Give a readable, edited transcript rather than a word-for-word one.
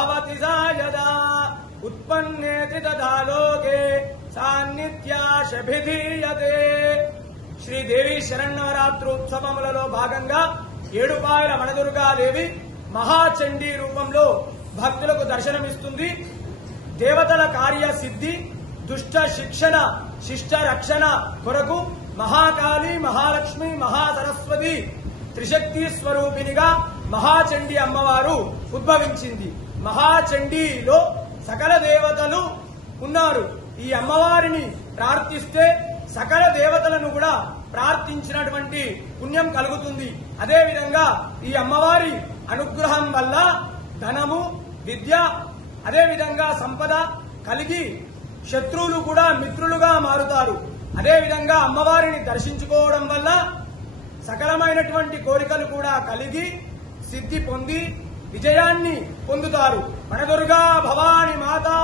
भवति सा यदा उत्पन्नेति तदा लोके सान्निध्याशभिधीयते। శ్రీదేవి శరన్నవరాత్రోత్సవములలో భాగంగా ఏడుపాయల వనదుర్గాదేవి మహాచండీ రూపంలో భక్తులకు దర్శనమిస్తుంది. దేవతల కార్య సిద్ధి, దుష్ట శిక్షణ, శిష్ట రక్షణ కొరకు మహాకాళి, మహాలక్ష్మి, మహాసరస్వతి త్రిశక్తి స్వరూపినిగా మహాచండీ అమ్మవారు ఉద్భవించింది. మహాచండీలో సకల దేవతలు ఉన్నారు. ఈ అమ్మవారిని ప్రార్థిస్తే సకల దేవతలను కూడా ప్రార్థించినటువంటి పుణ్యం కలుగుతుంది. అదేవిధంగా ఈ అమ్మవారి అనుగ్రహం వల్ల ధనము, విద్య, అదేవిధంగా సంపద కలిగి శత్రువులు కూడా మిత్రులుగా మారుతారు. అదేవిధంగా అమ్మవారిని దర్శించుకోవడం వల్ల సకలమైనటువంటి కోరికలు కూడా కలిగి సిద్ధి పొంది విజయాన్ని పొందుతారు. వనదుర్గా భవాని మాతా